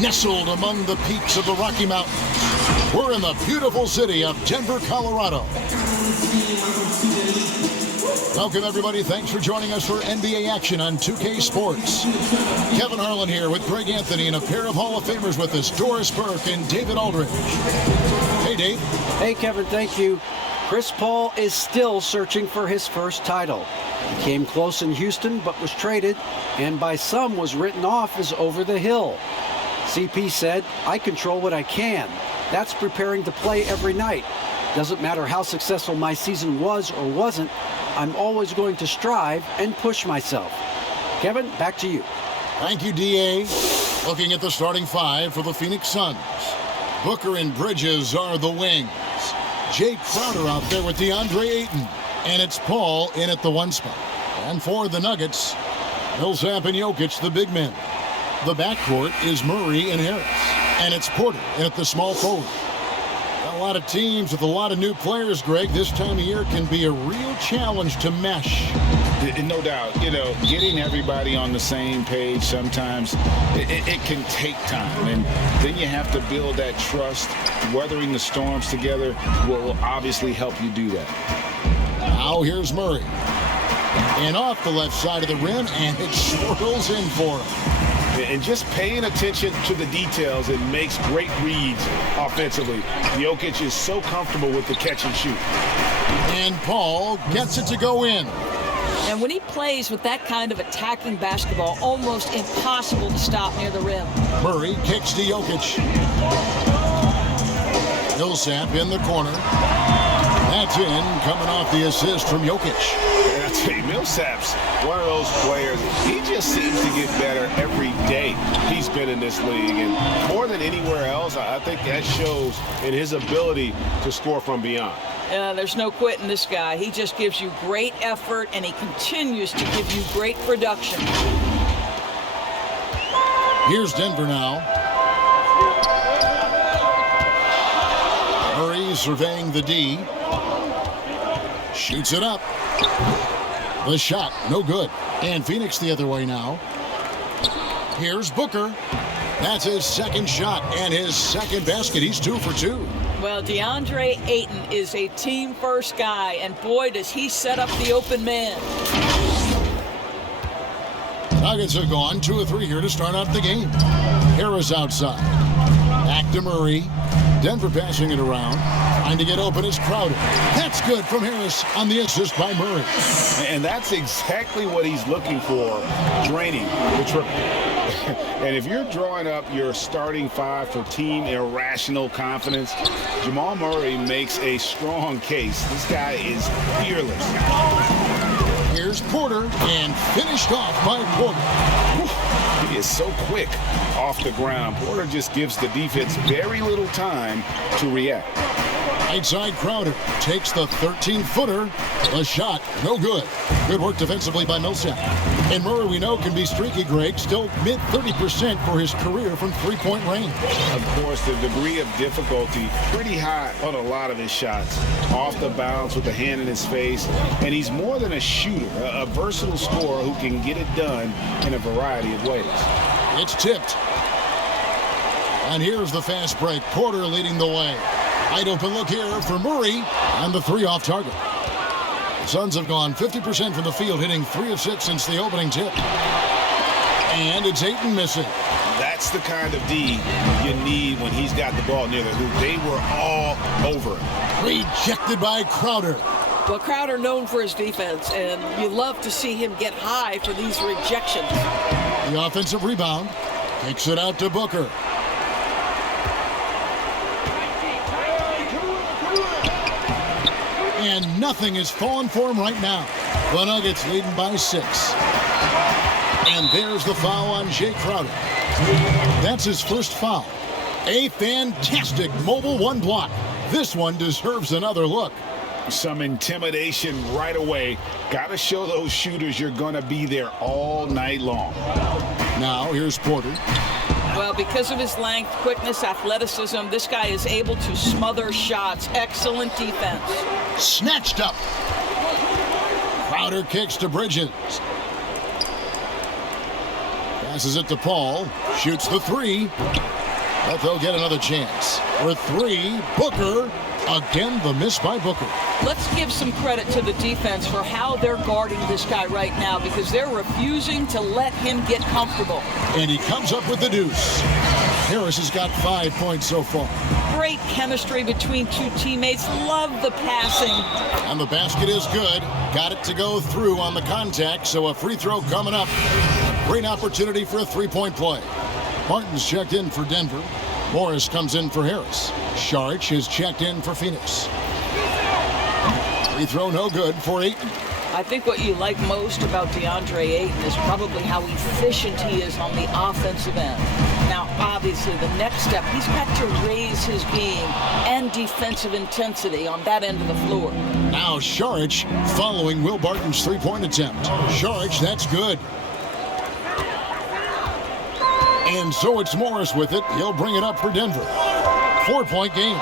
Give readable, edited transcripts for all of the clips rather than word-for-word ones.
nestled among the peaks of the Rocky Mountains. We're in the beautiful city of Denver, Colorado. Welcome, everybody. Thanks for joining us for NBA action on 2K Sports. Kevin Harlan here with Greg Anthony and a pair of Hall of Famers with us, Doris Burke and David Aldridge. Hey, Dave. Hey, Kevin. Thank you. Chris Paul is still searching for his first title. He came close in Houston, but was traded, and by some was written off as over the hill. CP said, "I control what I can. That's preparing to play every night. Doesn't matter how successful my season was or wasn't, I'm always going to strive and push myself." Kevin, back to you. Thank you, DA. Looking at the starting five for the Phoenix Suns. Booker and Bridges are the wings. Jay Crowder out there with DeAndre Ayton. And it's Paul in at the one spot. And for the Nuggets, Millsap and Jokic, the big men. The backcourt is Murray and Harris. And it's Porter in at the small forward. A lot of teams with a lot of new players, Greg, this time of year can be a real challenge to mesh. No doubt. Getting everybody on the same page sometimes, it can take time. And then you have to build that trust. Weathering the storms together will obviously help you do that. Now here's Murray. And off the left side of the rim, and it swirls in for him. And just paying attention to the details, it makes great reads offensively. Jokic is so comfortable with the catch and shoot. And Paul gets it to go in. And when he plays with that kind of attacking basketball, almost impossible to stop near the rim. Murray kicks to Jokic. Millsap in the corner. That's in, coming off the assist from Jokic. And I tell you, Millsap's one of those players, he just seems to get better every day he's been in this league. And more than anywhere else, I think that shows in his ability to score from beyond. There's no quitting this guy. He just gives you great effort, and he continues to give you great production. Here's Denver now. Murray surveying the D. Shoots it up. The shot, no good. And Phoenix the other way now. Here's Booker. That's his second shot and his second basket. He's 2 for 2. Well, DeAndre Ayton is a team-first guy, and boy, does he set up the open man. Nuggets have gone 2 of 3 here to start out the game. Harris outside. Back to Murray. Denver passing it around. Trying to get open is Crowder. That's good from Harris on the assist by Murray. And that's exactly what he's looking for, draining the triple. And if you're drawing up your starting five for team irrational confidence, Jamal Murray makes a strong case. This guy is fearless. Here's Porter, and finished off by Porter. He is so quick off the ground. Porter just gives the defense very little time to react. Right side Crowder takes the 13-footer. The shot, no good. Good work defensively by Millsap. And Murray, we know, can be streaky, Greg. Still mid-30% for his career from three-point range. Of course, the degree of difficulty pretty high on a lot of his shots. Off the bounce with the hand in his face. And he's more than a shooter, a versatile scorer who can get it done in a variety of ways. It's tipped. And here's the fast break. Porter leading the way. Wide open look here for Murray, and the 3 off target. The Suns have gone 50% from the field, hitting 3 of 6 since the opening tip. And it's Ayton missing. That's the kind of D you need when he's got the ball near the hoop. They were all over him. Rejected by Crowder. Well, Crowder known for his defense, and you love to see him get high for these rejections. The offensive rebound. Kicks it out to Booker. And nothing is falling for him right now. The Nuggets leading by 6. And there's the foul on Jay Crowder. That's his first foul. A fantastic mobile one block. This one deserves another look. Some intimidation right away. Got to show those shooters you're going to be there all night long. Now here's Porter. Well, because of his length, quickness, athleticism, this guy is able to smother shots. Excellent defense. Snatched up. Crowder kicks to Bridges. Passes it to Paul. Shoots the three. But they'll get another chance. For three, Booker. Again, the miss by Booker. Let's give some credit to the defense for how they're guarding this guy right now, because they're refusing to let him get comfortable. And he comes up with the deuce. Harris has got 5 points so far. Great chemistry between two teammates. Love the passing. And the basket is good. Got it to go through on the contact, so a free throw coming up. Great opportunity for a three-point play. Martin's checked in for Denver. Morris comes in for Harris. Saric is checked in for Phoenix. Free throw no good for Ayton. I think what you like most about DeAndre Ayton is probably how efficient he is on the offensive end. Now, obviously, the next step, he's got to raise his game and defensive intensity on that end of the floor. Now Saric following Will Barton's three-point attempt. Saric, that's good. And so it's Morris with it. He'll bring it up for Denver. 4-point game.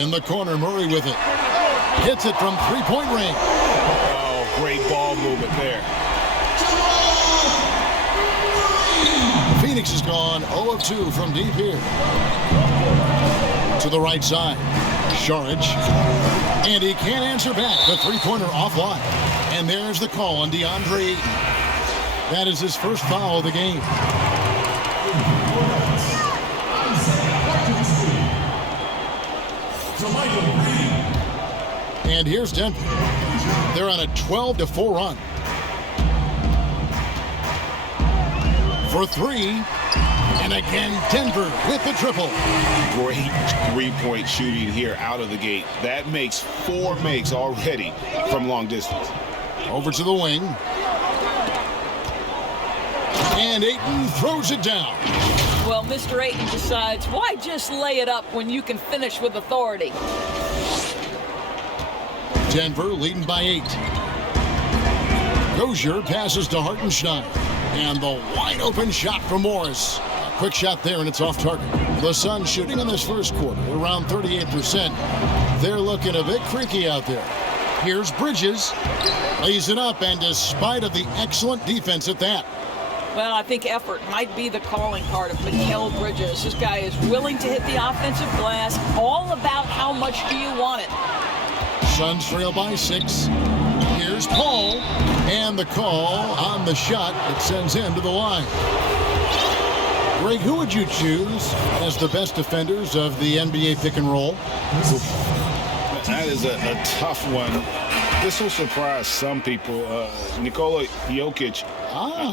In the corner, Murray with it. Hits it from three-point range. Oh, great ball movement there. Phoenix is gone 0 of 2 from deep here. To the right side. Saric. And he can't answer back. The three-pointer offline. And there's the call on DeAndre Ayton. That is his first foul of the game. And here's Denver. They're on a 12-4 run. For three. And again, Denver with the triple. Great three-point shooting here out of the gate. That makes 4 makes already from long distance. Over to the wing. And Ayton throws it down. Well, Mr. Ayton decides, why just lay it up when you can finish with authority? Denver leading by 8. Dozier passes to Hartenstein. And the wide open shot from Morris. A quick shot there, and it's off target. The Suns shooting in this first quarter around 38%. They're looking a bit creaky out there. Here's Bridges. Lays it up, and despite of the excellent defense at that. Well, I think effort might be the calling card of Mikal Bridges. This guy is willing to hit the offensive glass. All about how much do you want it. Suns trail by 6. Here's Paul. And the call on the shot. It sends him to the line. Greg, who would you choose as the best defenders of the NBA pick and roll? That is a tough one. This will surprise some people. Nikola Jokic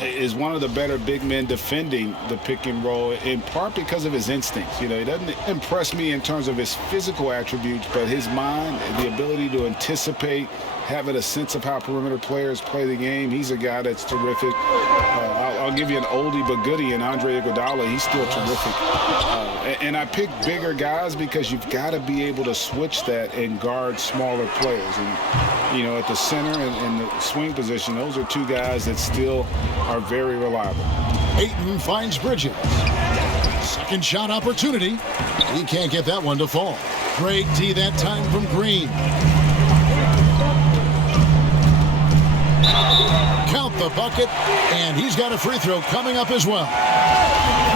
is one of the better big men defending the pick and roll, in part because of his instincts. You know, he doesn't impress me in terms of his physical attributes, but his mind, the ability to anticipate, having a sense of how perimeter players play the game. He's a guy that's terrific. I'll give you an oldie but goodie in Andre Iguodala. He's still terrific. And I pick bigger guys because you've got to be able to switch that and guard smaller players. And, you know, at the center and the swing position, those are two guys that still are very reliable. Ayton finds Bridges. Second shot opportunity. He can't get that one to fall. Great D that time from Green. Count the bucket, and he's got a free throw coming up as well.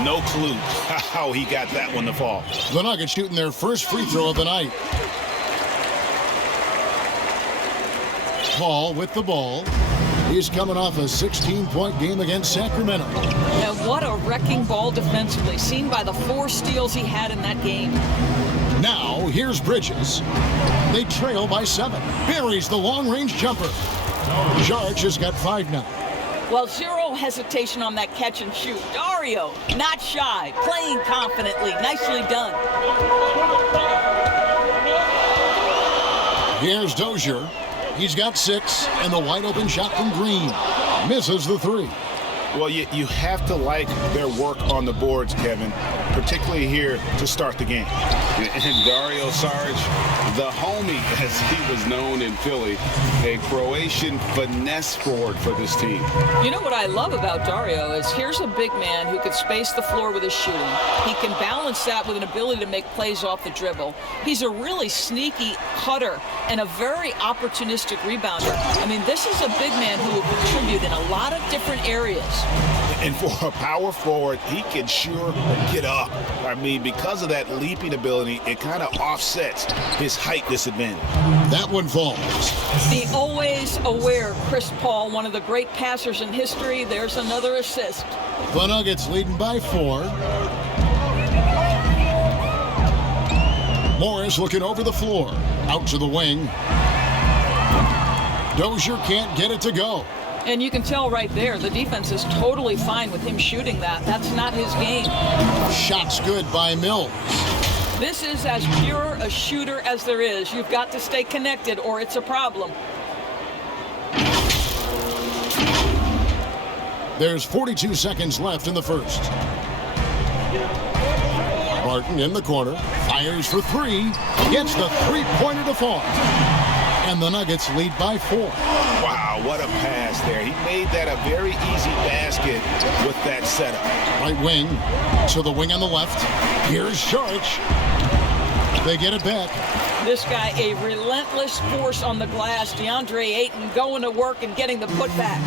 No clue how he got that one to fall. The Nuggets shooting their first free throw of the night. Paul with the ball. He's coming off a 16-point game against Sacramento. And what a wrecking ball defensively, seen by the 4 steals he had in that game. Now, here's Bridges. They trail by 7. Buries the long-range jumper. Saric has got 5 now. Well, zero hesitation on that catch and shoot. Dario, not shy, playing confidently. Nicely done. Here's Dozier. He's got 6, and the wide open shot from Green. Misses the 3. Well, you have to like their work on the boards, Kevin, particularly here to start the game. And Dario Saric, the homie, as he was known in Philly, a Croatian finesse forward for this team. You know what I love about Dario is here's a big man who can space the floor with his shooting. He can balance that with an ability to make plays off the dribble. He's a really sneaky cutter and a very opportunistic rebounder. I mean, this is a big man who will contribute in a lot of different areas. And for a power forward, he can sure get up. I mean, because of that leaping ability, it kind of offsets his height disadvantage. That one falls. The always aware Chris Paul, one of the great passers in history. There's another assist. The Nuggets leading by 4. Morris looking over the floor. Out to the wing. Dozier can't get it to go. And you can tell right there, the defense is totally fine with him shooting that. That's not his game. Shots good by Mills. This is as pure a shooter as there is. You've got to stay connected or it's a problem. There's 42 seconds left in the first. Barton in the corner, fires for 3, gets the three-pointer to fall. And the Nuggets lead by 4. Wow, what a pass there. He made that a very easy basket with that setup. Right wing to the wing on the left. Here's Saric. They get it back. This guy, a relentless force on the glass. DeAndre Ayton going to work and getting the putback.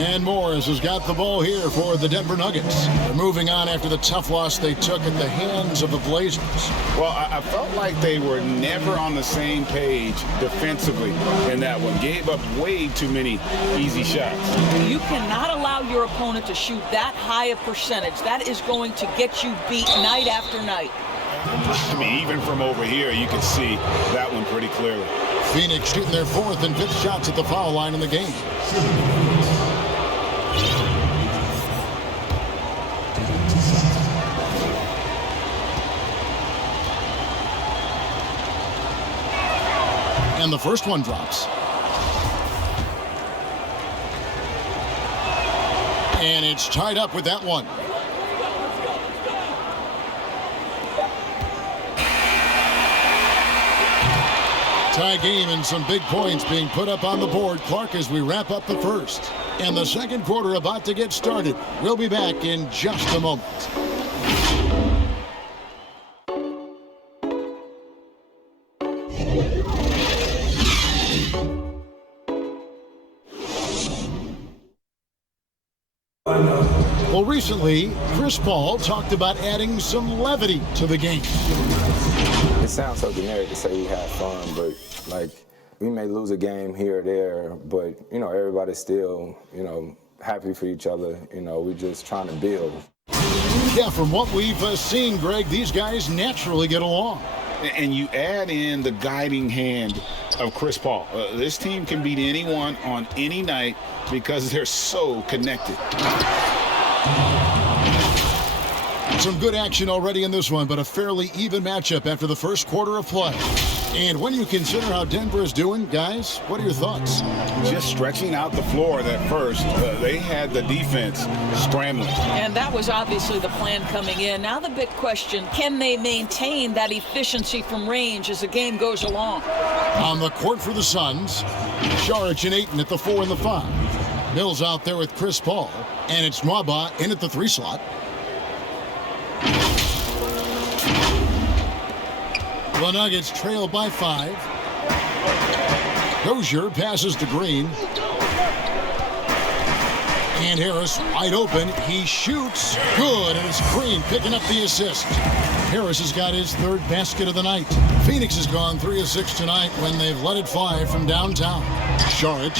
And Morris has got the ball here for the Denver Nuggets. They're moving on after the tough loss they took at the hands of the Blazers. Well, I felt like they were never on the same page defensively in that one. Gave up way too many easy shots. You cannot allow your opponent to shoot that high a percentage. That is going to get you beat night after night. I mean, even from over here, you can see that one pretty clearly. Phoenix shooting their 4th and 5th shots at the foul line in the game. And the first one drops. And it's tied up with that one. Tie game and some big points being put up on the board. Clark, as we wrap up the first. And the second quarter about to get started. We'll be back in just a moment. Well, recently, Chris Paul talked about adding some levity to the game. It sounds so generic to say we have fun, but like we may lose a game here or there, but you know everybody's still happy for each other. We just trying to build. Yeah, from what we've seen, Greg, these guys naturally get along. And you add in the guiding hand of Chris Paul. This team can beat anyone on any night because they're so connected. Some good action already in this one, but a fairly even matchup after the first quarter of play. And when you consider how Denver is doing, guys, what are your thoughts? Just stretching out the floor that first. They had the defense scrambling. And that was obviously the plan coming in. Now the big question, can they maintain that efficiency from range as the game goes along? On the court for the Suns, Saric and Ayton at the 4 and the 5. Mills out there with Chris Paul. And it's Nwaba in at the 3 slot. The Nuggets trail by 5. Dozier passes to Green. And Harris wide open. He shoots. Good. And it's Green picking up the assist. Harris has got his 3rd basket of the night. Phoenix has gone 3 of 6 tonight when they've let it fly from downtown. Saric.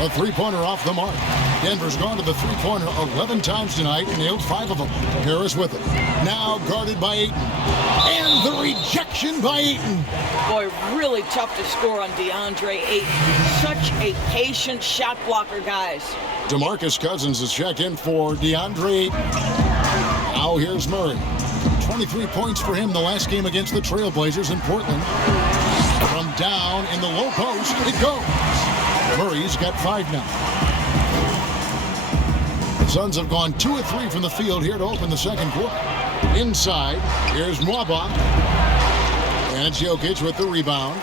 A 3-pointer off the mark. Denver's gone to the 3-pointer 11 times tonight and nailed 5 of them. Harris with it. Now guarded by Ayton. And the rejection by Ayton. Boy, really tough to score on DeAndre Ayton. Such a patient shot blocker, guys. DeMarcus Cousins is checked in for DeAndre Ayton. Now here's Murray. 23 points for him the last game against the Trailblazers in Portland. From down in the low post, it goes. Murray's got 5 now. Suns have gone 2 of 3 from the field here to open the second quarter. Inside, here's Mwaba. And it's Jokic with the rebound.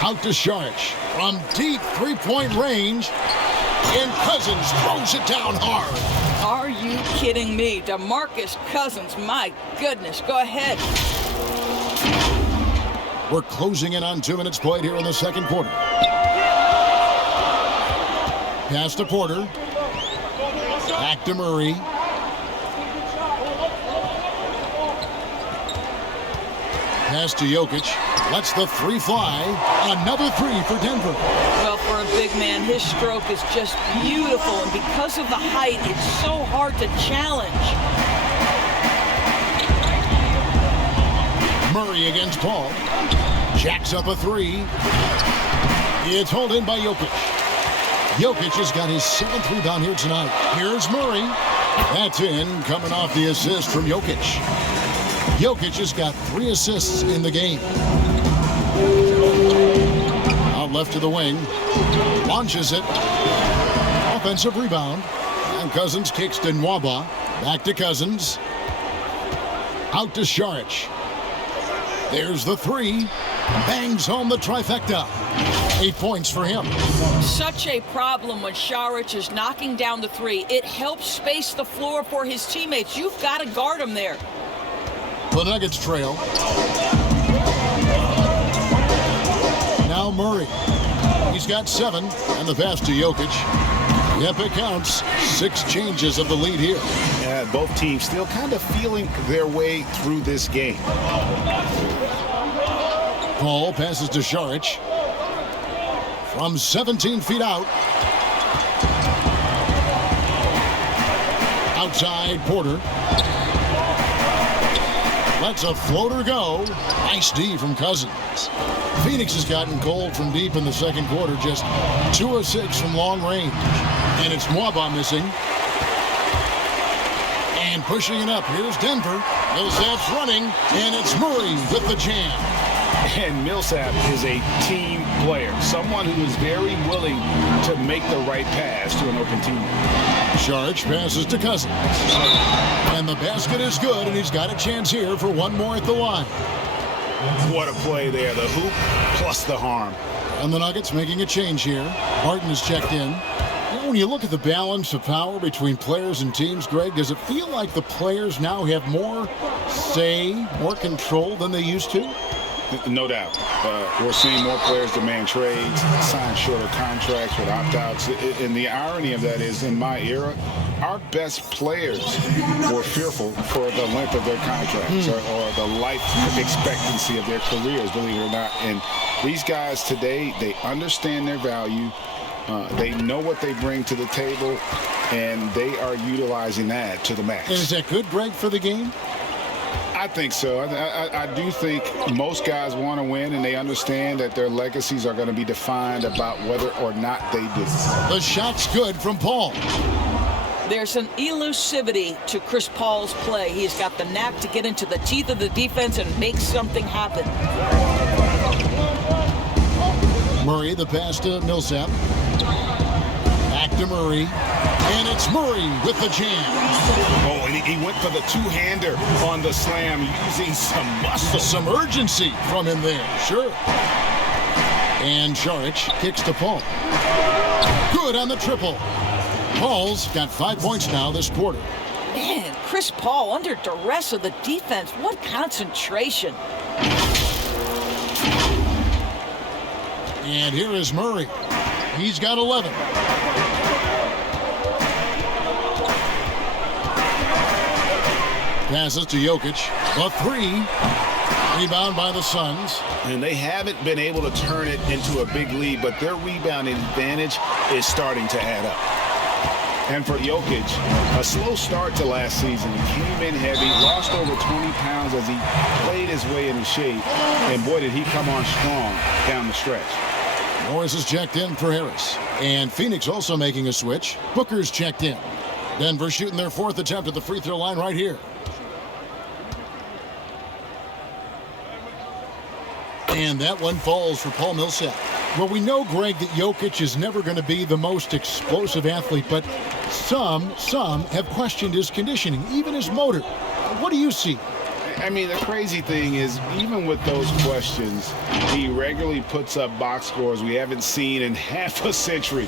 Out to Saric from deep three-point range. And Cousins throws it down hard. Are you kidding me? DeMarcus Cousins, my goodness. Go ahead. We're closing in on 2 minutes played here in the second quarter. Pass to Porter. Back to Murray. Pass to Jokic. Lets the 3 fly. Another 3 for Denver. Well, for a big man, his stroke is just beautiful. And because of the height, it's so hard to challenge. Murray against Paul. Jacks up a 3. It's hauled in by Jokic. Jokic has got his 7th rebound here tonight. Here's Murray. That's in, coming off the assist from Jokic. Jokic has got 3 assists in the game. Out left to the wing. Launches it. Offensive rebound. And Cousins kicks to Nwaba. Back to Cousins. Out to Saric. There's the 3. Bangs home the trifecta. 8 points for him. Such a problem when Saric is knocking down the 3. It helps space the floor for his teammates. You've got to guard him there. The Nuggets trail. Now Murray. He's got 7, and the pass to Jokic. Yep, it counts. 6 changes of the lead here. Yeah, both teams still kind of feeling their way through this game. Paul passes to Saric. From 17 feet out. Outside, Porter. Lets a floater go. Nice D from Cousins. Phoenix has gotten cold from deep in the second quarter. Just 2 of 6 from long range. And it's Mwaba missing. And pushing it up. Here's Denver. Millsap's running. And it's Murray with the jam. And Millsap is a team player, someone who is very willing to make the right pass to an open teammate. Saric passes to Cousins. And the basket is good, and he's got a chance here for 1 more at the line. What a play there, the hoop plus the harm. And the Nuggets making a change here. Martin is checked in. You know, when you look at the balance of power between players and teams, Greg, does it feel like the players now have more say, more control than they used to? No doubt. We're seeing more players demand trades, sign shorter contracts with opt-outs. And the irony of that is, in my era, our best players were fearful for the length of their contracts or the life expectancy of their careers, believe it or not. And these guys today, they understand their value. They know what they bring to the table, and they are utilizing that to the max. And is that good, Greg, for the game? I think so. I do think most guys want to win, and they understand that their legacies are going to be defined about whether or not they do. The shot's good from Paul. There's an elusivity to Chris Paul's play. He's got the knack to get into the teeth of the defense and make something happen. Murray, the pass to Millsap. Back to Murray. And it's Murray with the jam. Oh, and he went for the two-hander on the slam, using some muscle. Some urgency from him there, sure. And Saric kicks to Paul. Good on the triple. Paul's got 5 points now this quarter. Man, Chris Paul under duress of the defense. What concentration. And here is Murray. He's got 11. Passes to Jokic. The 3. Rebound by the Suns. And they haven't been able to turn it into a big lead, but their rebounding advantage is starting to add up. And for Jokic, a slow start to last season. He came in heavy, lost over 20 pounds as he played his way into shape. And boy, did he come on strong down the stretch. Morris is checked in for Harris. And Phoenix also making a switch. Booker's checked in. Denver shooting their 4th attempt at the free throw line right here. And that one falls for Paul Millsap. Well, we know, Greg, that Jokic is never going to be the most explosive athlete, but some have questioned his conditioning, even his motor. What do you see? I mean, the crazy thing is, even with those questions, he regularly puts up box scores we haven't seen in half a century.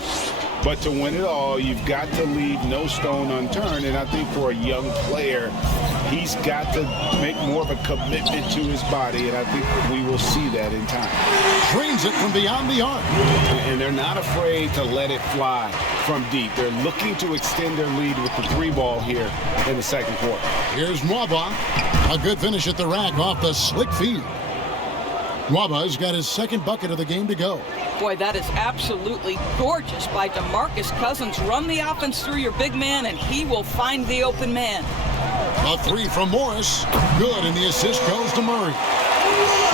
But to win it all, you've got to leave no stone unturned. And I think for a young player, he's got to make more of a commitment to his body. And I think we will see that in time. Drains it from beyond the arc. And they're not afraid to let it fly from deep. They're looking to extend their lead with the 3-ball here in the second quarter. Here's Nwaba. A good finish at the rack off the slick feed. Nwaba's got his second bucket of the game to go. Boy, that is absolutely gorgeous by DeMarcus Cousins. Run the offense through your big man, and he will find the open man. A 3 from Morris. Good, and the assist goes to Murray.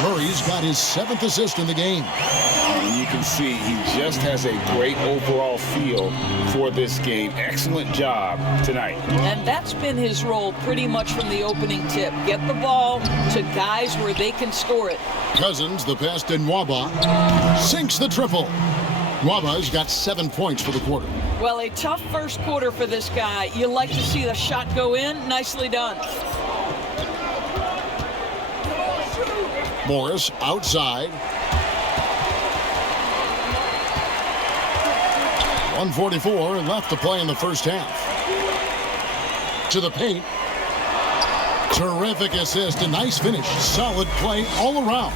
Murray's got his 7th assist in the game. And you can see he just has a great overall feel for this game. Excellent job tonight. And that's been his role pretty much from the opening tip. Get the ball to guys where they can score it. Cousins, the pass to Nwaba, sinks the triple. Nwaba's got 7 points for the quarter. Well, a tough first quarter for this guy. You like to see the shot go in. Nicely done. Morris outside. 1:44 left to play in the first half. To the paint. Terrific assist, a nice finish. Solid play all around.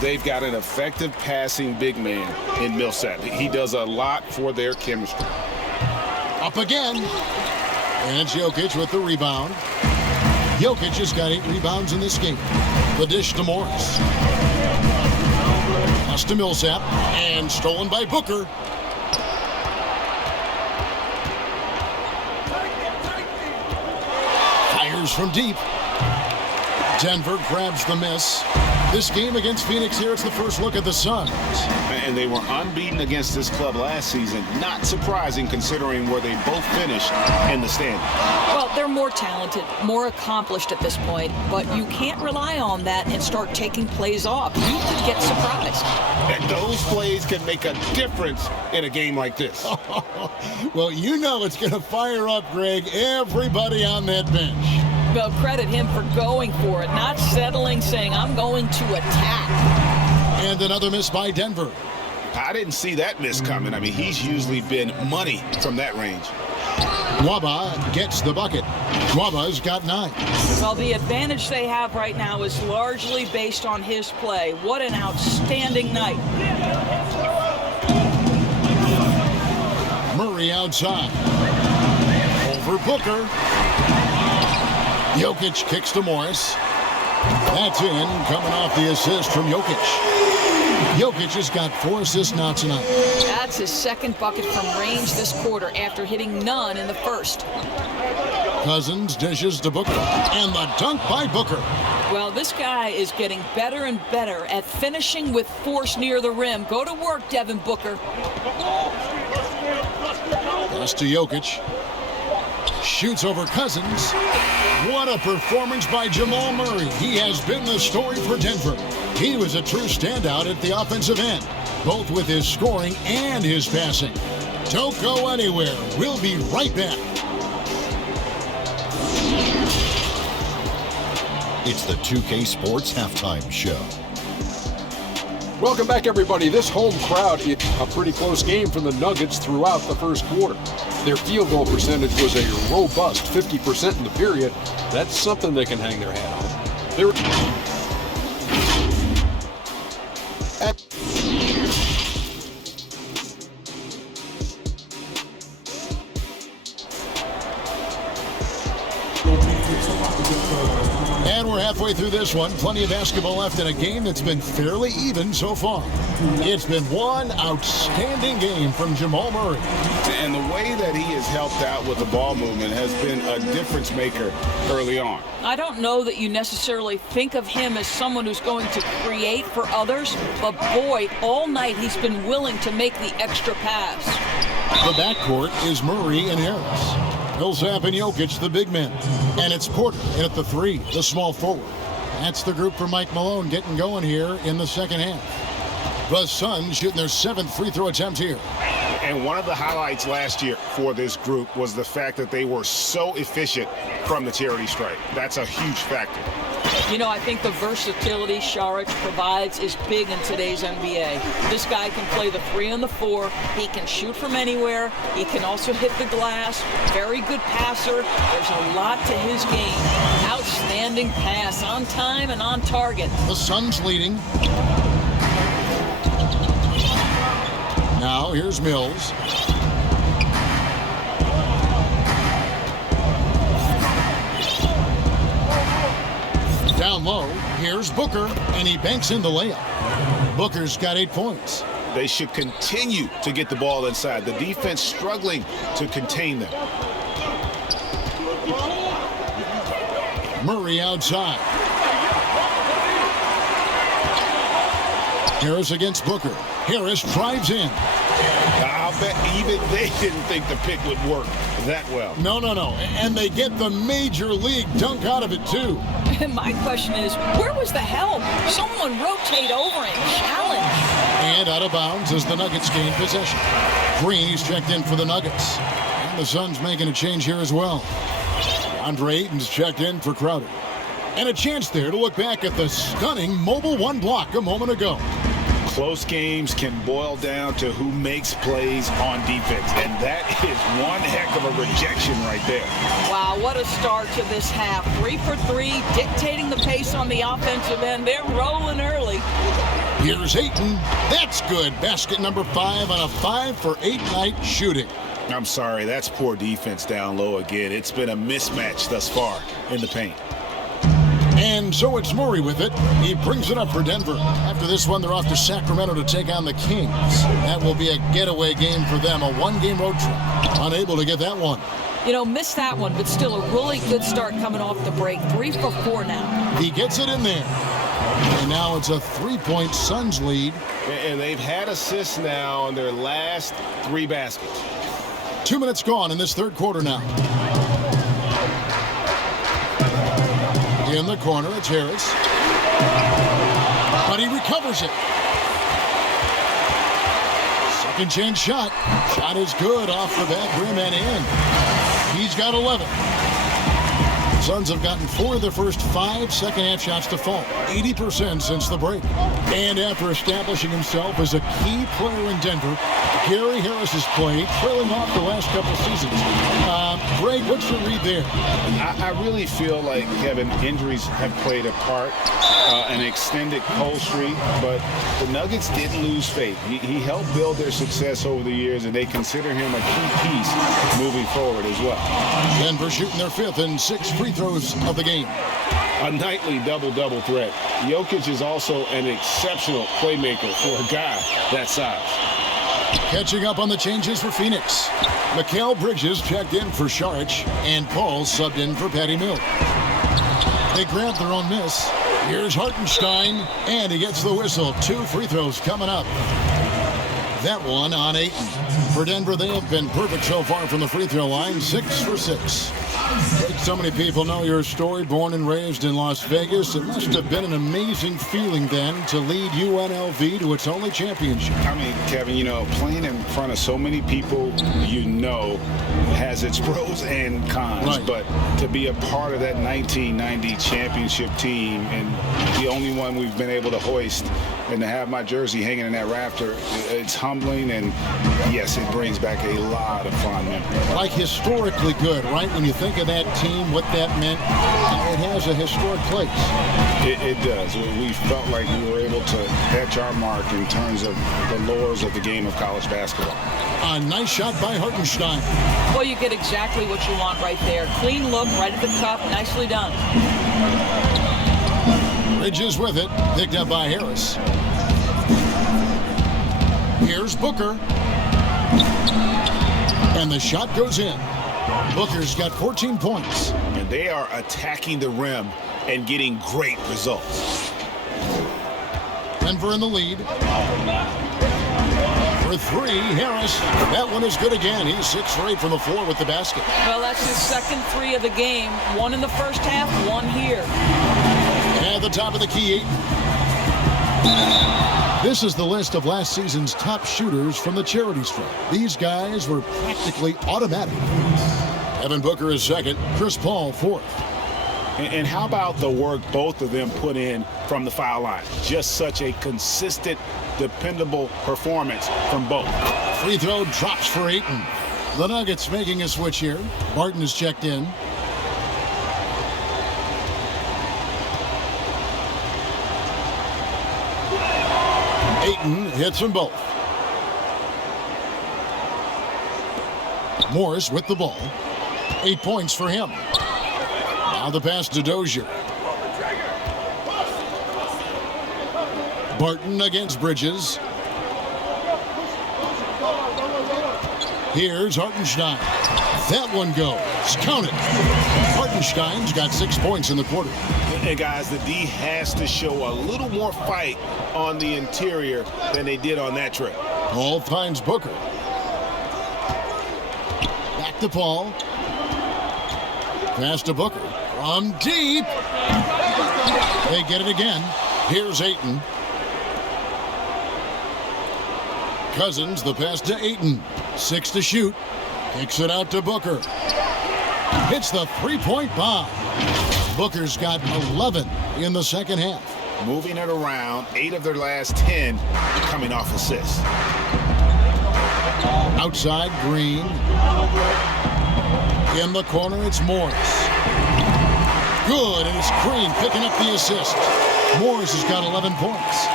They've got an effective passing big man in Millsap. He does a lot for their chemistry. Up again. And it's Jokic with the rebound. Jokic has got 8 rebounds in this game. The dish to Morris. Pass to Millsap. And stolen by Booker. Fires from deep. Denver grabs the miss. This game against Phoenix here, it's the first look at the Suns. And they were unbeaten against this club last season. Not surprising considering where they both finished in the standings. Well, they're more talented, more accomplished at this point, but you can't rely on that and start taking plays off. You could get surprised. And those plays can make a difference in a game like this. Well, you know it's going to fire up, Greg, everybody on that bench. Well, credit him for going for it, not settling, saying, I'm going to attack. And another miss by Denver. I didn't see that miss coming. I mean, he's usually been money from that range. Nwaba gets the bucket. Nwaba's got 9. Well, the advantage they have right now is largely based on his play. What an outstanding night. Murray outside. Over Booker. Jokic kicks to Morris. That's in, coming off the assist from Jokic. Jokic has got 4 assists now tonight. That's his second bucket from range this quarter after hitting none in the first. Cousins dishes to Booker. And the dunk by Booker. Well, this guy is getting better and better at finishing with force near the rim. Go to work, Devin Booker. Pass to Jokic. Shoots over Cousins. What a performance by Jamal Murray. He has been the story for Denver. He was a true standout at the offensive end, both with his scoring and his passing. Don't go anywhere. We'll be right back. It's the 2K Sports Halftime Show. Welcome back, everybody. This home crowd, it's a pretty close game for the Nuggets throughout the first quarter. Their field goal percentage was a robust 50% in the period. That's something they can hang their hat on. And we're halfway through this one. Plenty of basketball left in a game that's been fairly even so far. It's been one outstanding game from Jamal Murray. And the way that he has helped out with the ball movement has been a difference maker early on. I don't know that you necessarily think of him as someone who's going to create for others, but boy, all night he's been willing to make the extra pass. The backcourt is Murray and Harris. Millsap and Jokic, the big men. And it's Porter in at the 3, the small forward. That's the group for Mike Malone getting going here in the second half. The Suns shooting their 7th free throw attempt here. And one of the highlights last year for this group was the fact that they were so efficient from the charity stripe. That's a huge factor. You know, I think the versatility Saric provides is big in today's NBA. This guy can play the 3 and the 4. He can shoot from anywhere. He can also hit the glass. Very good passer. There's a lot to his game. Outstanding pass, on time and on target. The Suns leading. Now here's Mills. Down low, here's Booker, and he banks in the layup. Booker's got 8 points. They should continue to get the ball inside. The defense struggling to contain them. Murray outside. Harris against Booker. Harris drives in. I'll bet even they didn't think the pick would work that well. No. And they get the major league dunk out of it, too. My question is, where was the help? Someone rotate over and challenge. And out of bounds as the Nuggets gain possession. Green's checked in for the Nuggets. And the Suns making a change here as well. Andre Ayton's checked in for Crowder. And a chance there to look back at the stunning mobile 1 block a moment ago. Close games can boil down to who makes plays on defense, and that is one heck of a rejection right there. Wow, what a start to this half. 3 for 3, dictating the pace on the offensive end. They're rolling early. Here's Ayton. That's good. Basket number 5 on a 5 for 8 night shooting. I'm sorry, that's poor defense down low again. It's been a mismatch thus far in the paint. And so it's Murray with it. He brings it up for Denver. After this one, they're off to Sacramento to take on the Kings. That will be a getaway game for them, a 1-game road trip. Unable to get that one. You know, missed that one, but still a really good start coming off the break. 3 for 4 now. He gets it in there. And now it's a 3-point Suns lead. And they've had assists now on their last 3 baskets. 2 minutes gone in this third quarter now. In the corner, it's Harris. But he recovers it. Second chance shot. Shot is good off the back rim and in. He's got 11. Suns have gotten 4 of their first 5 second-half shots to fall. 80% since the break. And after establishing himself as a key player in Denver, Gary Harris has played, trailing off the last couple seasons. Greg, what's your read there? I really feel like, Kevin, injuries have played a part, an extended cold streak, but the Nuggets didn't lose faith. He helped build their success over the years, and they consider him a key piece moving forward as well. Denver shooting their 5th and 6th free throws of the game. A nightly double-double threat. Jokic is also an exceptional playmaker for a guy that size. Catching up on the changes for Phoenix. Mikal Bridges checked in for Saric, and Paul subbed in for Patty Mills. They grabbed their own miss. Here's Hartenstein, and he gets the whistle. 2 free throws coming up. That one on Ayton. For Denver, they have been perfect so far from the free throw line, 6 for 6. So many people know your story, born and raised in Las Vegas. It must have been an amazing feeling then to lead UNLV to its only championship. I mean, Kevin, you know, playing in front of so many people, you know, has its pros and cons. Right. But to be a part of that 1990 championship team and the only one we've been able to hoist and to have my jersey hanging in that rafter, it's humbling, and yes, it brings back a lot of fond memories. Like historically good, right? When you think of that team, what that meant, it has a historic place. It does. We felt like we were able to etch our mark in terms of the lures of the game of college basketball. A nice shot by Hartenstein. Well, you get exactly what you want right there. Clean look, right at the cup, nicely done. Bridges with it, picked up by Harris. Here's Booker. And the shot goes in. Booker's got 14 points. And they are attacking the rim and getting great results. Denver in the lead. For 3, Harris. That one is good again. He's 6 for 8 from the floor with the basket. Well, that's his second 3 of the game. 1 in the first half, 1 here. At the top of the key, 8. This is the list of last season's top shooters from the charity stripe. These guys were practically automatic. Devin Booker is second, Chris Paul fourth. And how about the work both of them put in from the foul line? Just such a consistent, dependable performance from both. Free throw drops for Ayton. The Nuggets making a switch here. Barton is checked in. Ayton hits them both. Morris with the ball. 8 points for him. Now the pass to Dozier. Barton against Bridges. Here's Hartenstein. That one goes. Count it. Hartenstein's got 6 points in the quarter. And guys, the D has to show a little more fight on the interior than they did on that trip. Paul finds Booker. Back to Paul. Pass to Booker. From deep. They get it again. Here's Ayton. Cousins, the pass to Ayton. 6 to shoot. Kicks it out to Booker. Hits the three-point bomb. Booker's got 11 in the second half. Moving it around, 8 of their last 10 coming off assists. Outside, Green. In the corner, it's Morris. Good, and it's Green picking up the assist. Morris has got 11 points.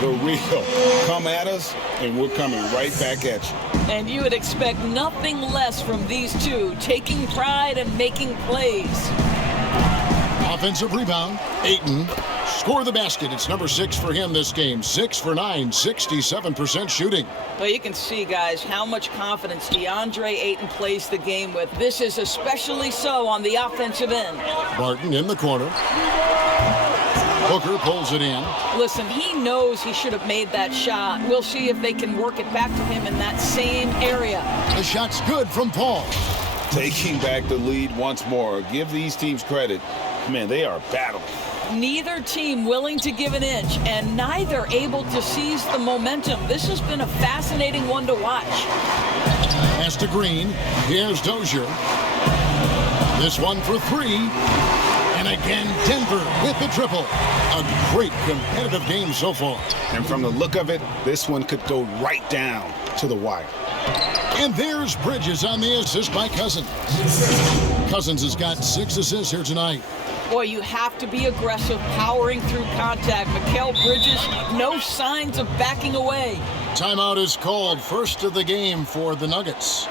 The real. Come at us, and we're coming right back at you. And you would expect nothing less from these two, taking pride and making plays. Offensive rebound. Ayton. Score the basket. It's number 6 for him this game. 6 for 9, 67% shooting. Well, you can see, guys, how much confidence DeAndre Ayton plays the game with. This is especially so on the offensive end. Barton in the corner. Booker pulls it in. Listen, he knows he should have made that shot. We'll see if they can work it back to him in that same area. The shot's good from Paul. Taking back the lead once more. Give these teams credit. Man, they are battling. Neither team willing to give an inch, and neither able to seize the momentum. This has been a fascinating one to watch. Pass to Green. Here's Dozier. This one for 3. And again, Denver with the triple. A great competitive game so far. And from the look of it, this one could go right down to the wire. And there's Bridges on the assist by Cousins. Cousins has got 6 assists here tonight. Boy, you have to be aggressive, powering through contact. Mikal Bridges, no signs of backing away. Timeout is called. First of the game for the Nuggets.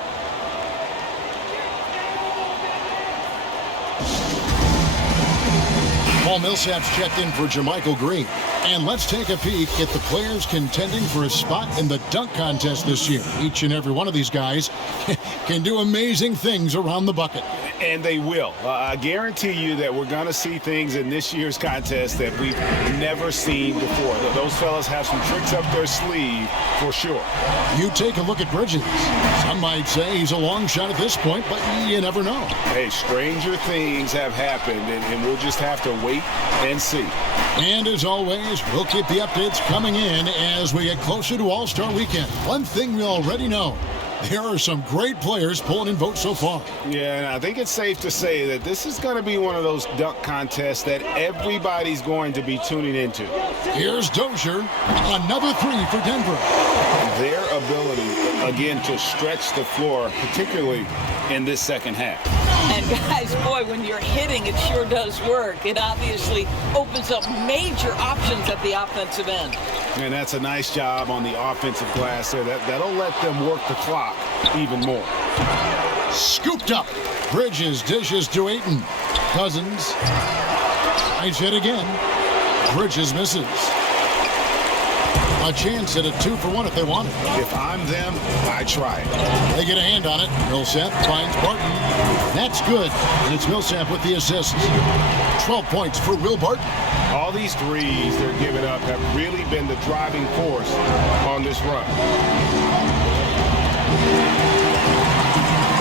Paul Millsap's checked in for Jermichael Green. And let's take a peek at the players contending for a spot in the dunk contest this year. Each and every one of these guys can do amazing things around the bucket. And they will. I guarantee you that we're going to see things in this year's contest that we've never seen before. Those fellas have some tricks up their sleeve for sure. You take a look at Bridges. Some might say he's a long shot at this point, but you never know. Hey, stranger things have happened, and we'll just have to wait and see. And as always, we'll keep the updates coming in as we get closer to All-Star Weekend. One thing we already know, there are some great players pulling in votes so far. Yeah, and I think it's safe to say that this is going to be one of those dunk contests that everybody's going to be tuning into. Here's Dozier. Another 3 for Denver. Their ability, again, to stretch the floor, particularly in this second half. And guys, boy, when you're hitting, it sure does work. It obviously opens up major options at the offensive end. And that's a nice job on the offensive glass there. That'll let them work the clock even more. Scooped up. Bridges dishes to Ayton. Cousins. Nice hit again. Bridges misses. A chance at a 2-for-1 if they want it. If I'm them, I try it. They get a hand on it. Millsap finds Barton. That's good. And it's Millsap with the assist. 12 points for Will Barton. All these threes they're giving up have really been the driving force on this run.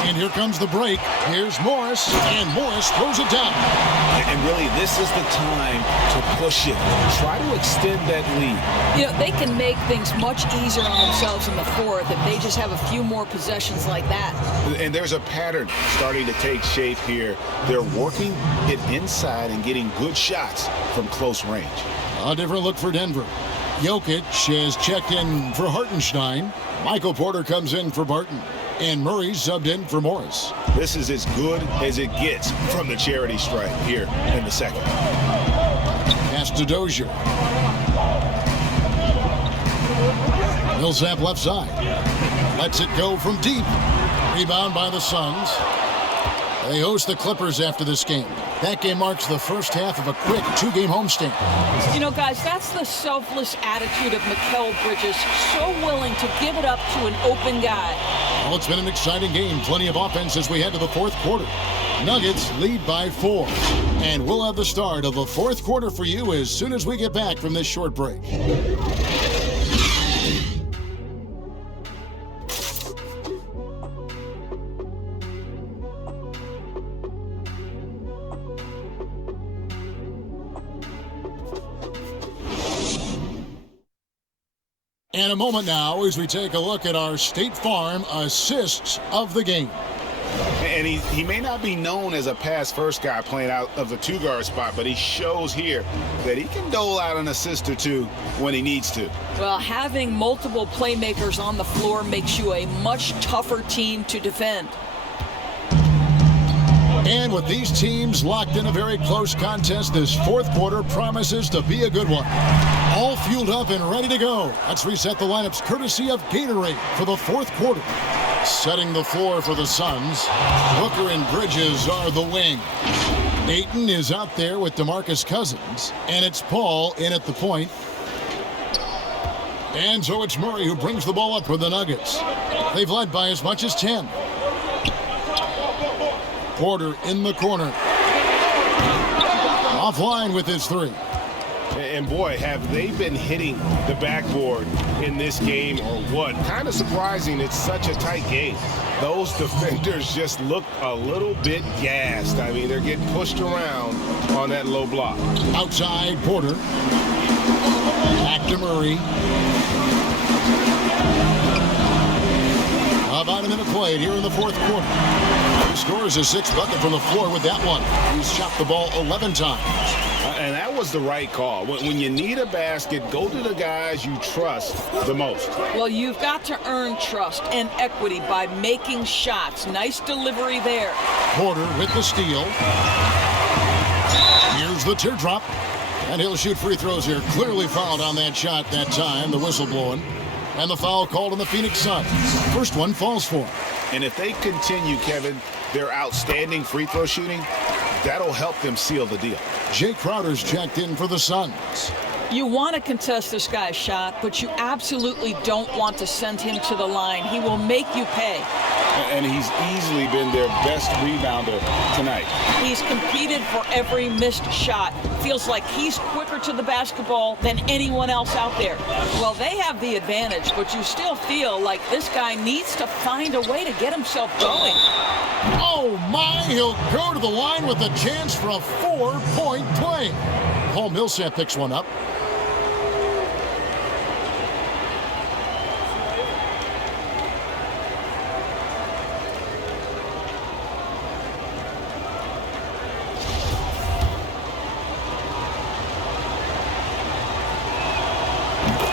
And here comes the break. Here's Morris, and Morris throws it down. And really, this is the time to push it. Try to extend that lead. You know, they can make things much easier on themselves in the fourth if they just have a few more possessions like that. And there's a pattern starting to take shape here. They're working it inside and getting good shots from close range. A different look for Denver. Jokic has checked in for Hartenstein. Michael Porter comes in for Barton. And Murray subbed in for Morris. This is as good as it gets from the charity stripe here in the second. Pass to Dozier. Millsap left side. Lets it go from deep. Rebound by the Suns. They host the Clippers after this game. That game marks the first half of a quick two-game homestand. You know, guys, that's the selfless attitude of Mikal Bridges. So willing to give it up to an open guy. Well, it's been an exciting game. Plenty of offense as we head to the fourth quarter. Nuggets lead by 4. And we'll have the start of the fourth quarter for you as soon as we get back from this short break. And a moment now as we take a look at our State Farm assists of the game. And he may not be known as a pass-first guy playing out of the two-guard spot, but he shows here that he can dole out an assist or two when he needs to. Well, having multiple playmakers on the floor makes you a much tougher team to defend. And with these teams locked in a very close contest, this fourth quarter promises to be a good one. All fueled up and ready to go. Let's reset the lineups courtesy of Gatorade for the fourth quarter. Setting the floor for the Suns, Booker and Bridges are the wing. Ayton is out there with DeMarcus Cousins, and it's Paul in at the point. And so it's Murray who brings the ball up for the Nuggets. They've led by as much as 10. Porter in the corner. Offline with his three. And boy, have they been hitting the backboard in this game or what? Kind of surprising it's such a tight game. Those defenders just look a little bit gassed. I mean, they're getting pushed around on that low block. Outside, Porter. Back to Murray. About a minute played here in the fourth quarter. He scores his sixth bucket from the floor with that one. He's shot the ball 11 times. And that was the right call. When you need a basket, go to the guys you trust the most. Well, you've got to earn trust and equity by making shots. Nice delivery there. Porter with the steal. Here's the teardrop. And he'll shoot free throws here. Clearly fouled on that shot that time. The whistle blowing. And the foul called on the Phoenix Suns. First one falls for him. And if they continue, Kevin, their outstanding free throw shooting, that'll help them seal the deal. Jay Crowder's checked in for the Suns. You want to contest this guy's shot, but you absolutely don't want to send him to the line. He will make you pay. And he's easily been their best rebounder tonight. He's competed for every missed shot. Feels like he's quicker to the basketball than anyone else out there. Well, they have the advantage, but you still feel like this guy needs to find a way to get himself going. Oh my, he'll go to the line with a chance for a 4-point play. Paul Millsap picks one up.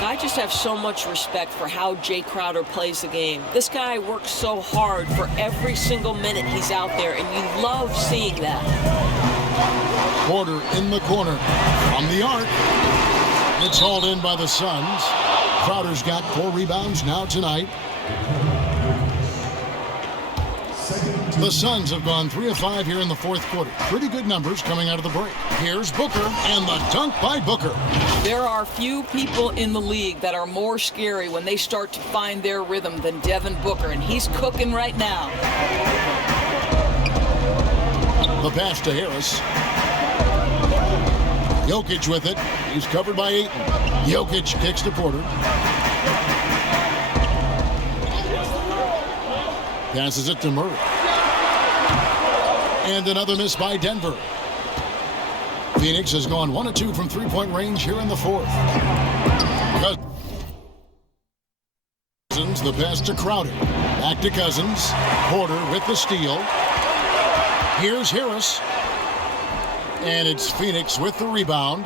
I just have so much respect for how Jay Crowder plays the game. This guy works so hard for every single minute he's out there, and you love seeing that. Porter in the corner. From the arc. It's hauled in by the Suns. Crowder's got 4 rebounds now tonight. The Suns have gone 3 of 5 here in the fourth quarter. Pretty good numbers coming out of the break. Here's Booker, and the dunk by Booker. There are few people in the league that are more scary when they start to find their rhythm than Devin Booker, and he's cooking right now. The pass to Harris. Jokic with it. He's covered by Ayton. Jokic kicks to Porter. Passes it to Murray. And another miss by Denver. Phoenix has gone 1 of 2 from three-point range here in the fourth. Cousins, the pass to Crowder. Back to Cousins. Porter with the steal. Here's Harris. And it's Phoenix with the rebound.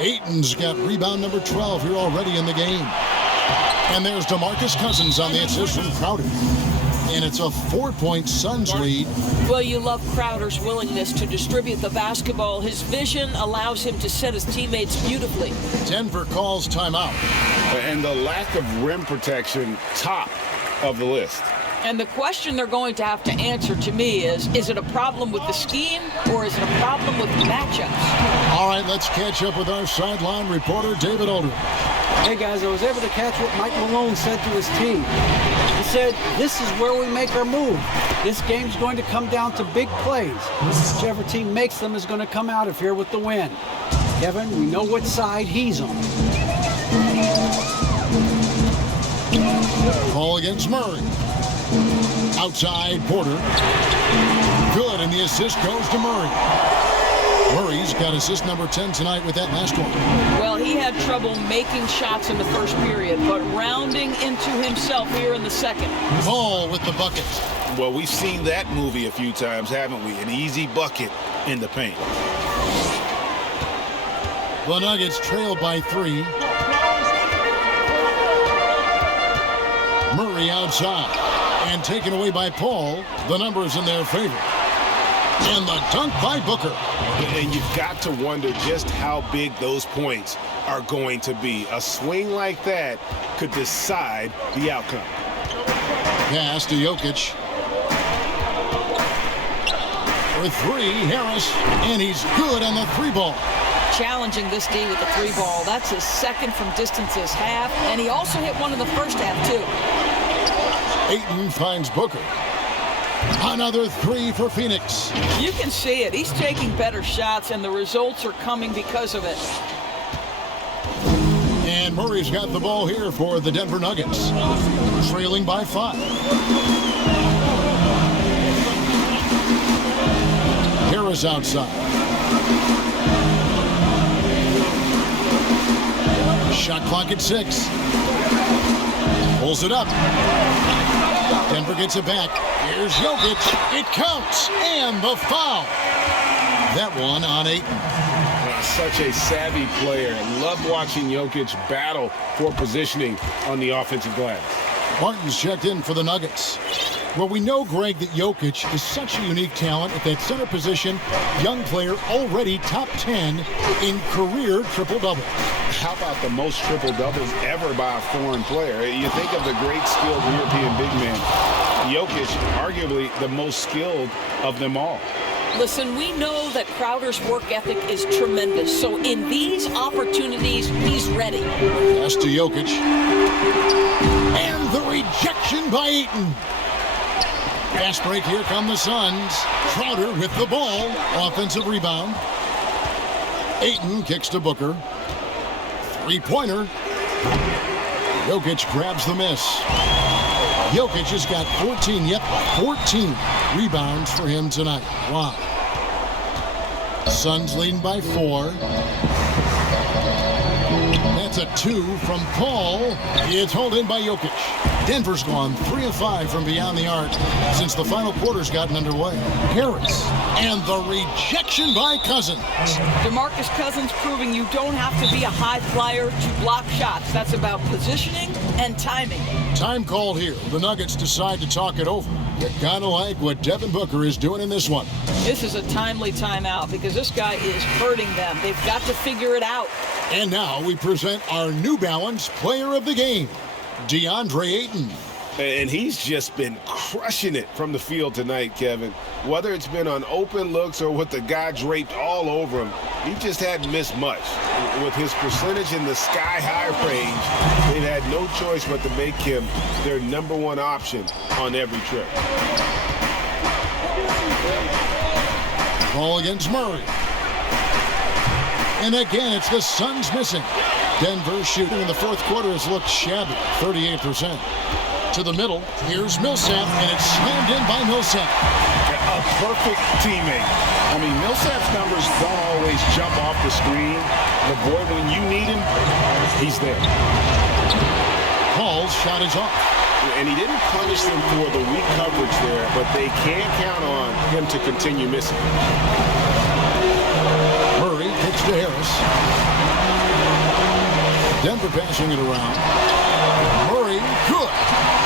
Ayton's got rebound number 12 here already in the game. And there's DeMarcus Cousins on the assist from Crowder. And it's a 4-point Suns lead. Well, you love Crowder's willingness to distribute the basketball. His vision allows him to set his teammates beautifully. Denver calls timeout. And the lack of rim protection, top of the list. And the question they're going to have to answer to me is it a problem with the scheme or is it a problem with matchups? All right, let's catch up with our sideline reporter, David Aldridge. Hey, guys, I was able to catch what Mike Malone said to his team. He said, this is where we make our move. This game's going to come down to big plays. Whichever team makes them is going to come out of here with the win. Kevin, we know what side he's on. Call against Murray. Outside, Porter. Good, and the assist goes to Murray. Murray's got assist number 10 tonight with that last one. Well, he had trouble making shots in the first period, but rounding into himself here in the second. Ball with the bucket. Well, we've seen that movie a few times, haven't we? An easy bucket in the paint. The Nuggets trail by 3. Murray outside. And taken away by Paul. The numbers in their favor. And the dunk by Booker. And you've got to wonder just how big those points are going to be. A swing like that could decide the outcome. Pass to Jokic. For 3, Harris. And he's good on the 3-ball. Challenging this D with the 3-ball. That's his second from distance this half. And he also hit one in the first half, too. Ayton finds Booker. Another 3 for Phoenix. You can see it. He's taking better shots, and the results are coming because of it. And Murray's got the ball here for the Denver Nuggets. Trailing by 5. Harris outside. Shot clock at 6. Pulls it up. Denver gets it back. Here's Jokic. It counts. And the foul. That one on Ayton. Such a savvy player. Love watching Jokic battle for positioning on the offensive glass. Martin's checked in for the Nuggets. Well, we know, Greg, that Jokic is such a unique talent at that center position. Young player, already top 10 in career triple-double. How about the most triple-doubles ever by a foreign player? You think of the great skilled European big man. Jokic, arguably the most skilled of them all. Listen, we know that Crowder's work ethic is tremendous. So in these opportunities, he's ready. Pass to Jokic. And the rejection by Ayton. Fast break, here come the Suns. Crowder with the ball. Offensive rebound. Ayton kicks to Booker. Three-pointer. Jokic grabs the miss. Jokic has got 14 rebounds for him tonight. Wow. Suns leading by 4. That's a 2 from Paul. It's hauled in by Jokic. Denver's gone 3 of 5 from beyond the arc since the final quarter's gotten underway. Harris. And the rejection by Cousins. DeMarcus Cousins proving you don't have to be a high flyer to block shots. That's about positioning and timing. Time called here. The Nuggets decide to talk it over. You gotta like what Devin Booker is doing in this one. This is a timely timeout because this guy is hurting them. They've got to figure it out. And now we present our New Balance Player of the Game, DeAndre Ayton. And he's just been crushing it from the field tonight, Kevin. Whether it's been on open looks or with the guy draped all over him, he just hadn't missed much. With his percentage in the sky-high range, they've had no choice but to make him their #1 option on every trip. Ball against Murray. And again, it's the Suns missing. Denver shooting in the fourth quarter has looked shabby, 38%. To the middle, here's Millsap, and it's slammed in by Millsap. A perfect teammate. I mean, Millsap's numbers don't always jump off the screen, but boy, when you need him, he's there. Paul's shot is off. And he didn't punish them for the weak coverage there, but they can count on him to continue missing. Murray pitch to Harris. Denver passing it around. Murray, good.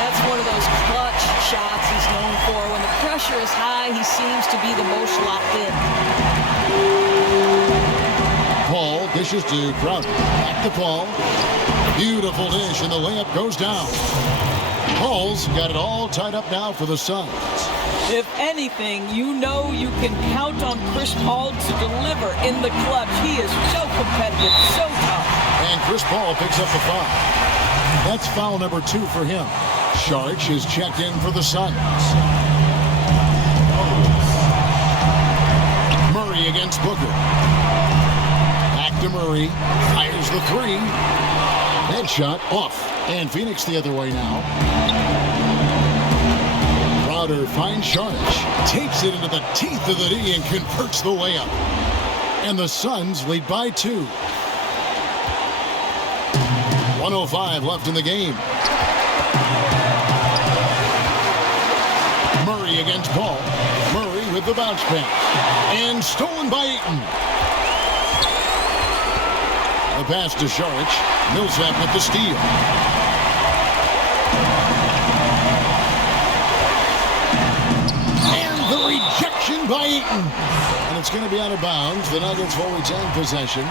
That's one of those clutch shots he's known for. When the pressure is high, he seems to be the most locked in. Paul dishes to Crowder. Back to Paul. Beautiful dish, and the layup goes down. Paul's got it all tied up now for the Suns. If anything, you know you can count on Chris Paul to deliver in the clutch. He is so competitive, so tough. And Chris Paul picks up the foul. That's foul number 2 for him. Sharch is checked in for the Suns. Murray against Booker. Back to Murray. Fires the 3. That shot off. And Phoenix the other way now. Crowder finds Sharch. Takes it into the teeth of the D and converts the layup. And the Suns lead by 2. 1:05 left in the game. Murray against Paul. Murray with the bounce pass. And stolen by Ayton. The pass to Sharch. Millsap with the steal. And the rejection by Ayton. And it's going to be out of bounds. The Nuggets will retain possession.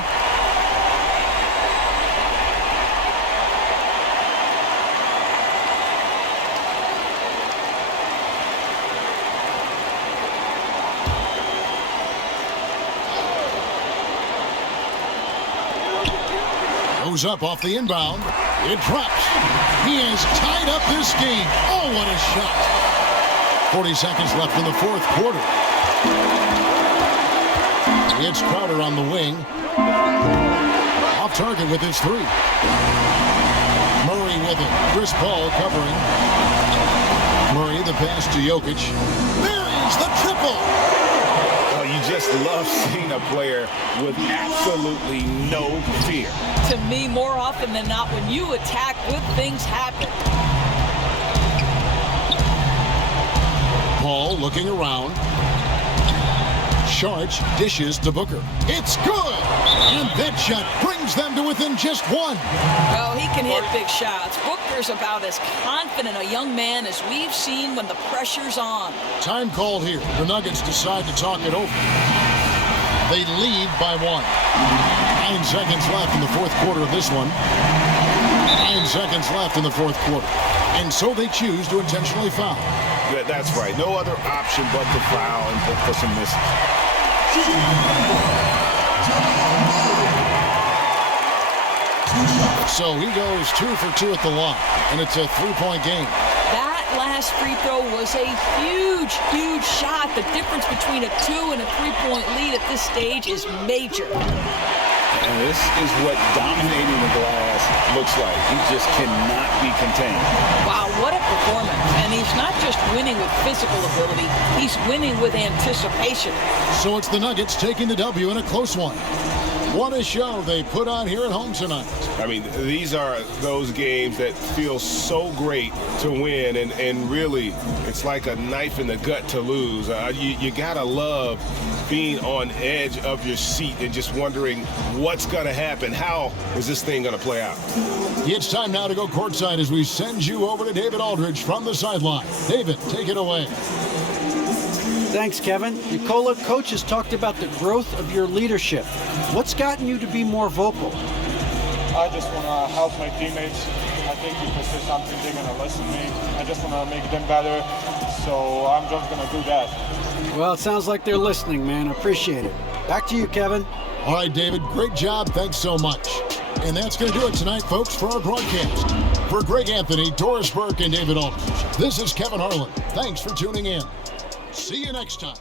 Goes up off the inbound. It drops. He has tied up this game. Oh, what a shot. 40 seconds left in the fourth quarter. It's Crowder on the wing. Off target with his 3. Murray with it. Chris Paul covering. Murray the pass to Jokic. There's the triple. You just love seeing a player with absolutely no fear. To me, more often than not, when you attack, good things happen. Paul looking around. Sharch dishes to Booker. It's good! And that shot brings them to within just 1. Oh, he can hit big shots. Booker's about as confident a young man as we've seen when the pressure's on. Time called here. The Nuggets decide to talk it over. They lead by 1. 9 seconds left in the fourth quarter of this one. 9 seconds left in the fourth quarter. And so they choose to intentionally foul. That's right. No other option but to foul and look for some misses. So he goes 2 for 2 at the line, and it's a 3-point game. That last free throw was a huge, huge shot. The difference between a 2 and a 3-point lead at this stage is major. And this is what dominating the glass looks like. He just cannot be contained. Wow, what a performance. And he's not just winning with physical ability, he's winning with anticipation. So it's the Nuggets taking the W in a close one. What a show they put on here at home tonight. I mean, these are those games that feel so great to win, and really, it's like a knife in the gut to lose. You gotta love being on edge of your seat and just wondering what's gonna happen. How is this thing gonna play out? It's time now to go courtside as we send you over to David Aldridge from the sideline. David, take it away. Thanks, Kevin. Nicola, coach has talked about the growth of your leadership. What's gotten you to be more vocal? I just want to help my teammates. I think because there's something they're going to listen to me. I just want to make them better. So I'm just going to do that. Well, it sounds like they're listening, man. Appreciate it. Back to you, Kevin. All right, David, great job. Thanks so much. And that's going to do it tonight, folks, for our broadcast. For Greg Anthony, Doris Burke, and David Aldridge, this is Kevin Harlan. Thanks for tuning in. See you next time.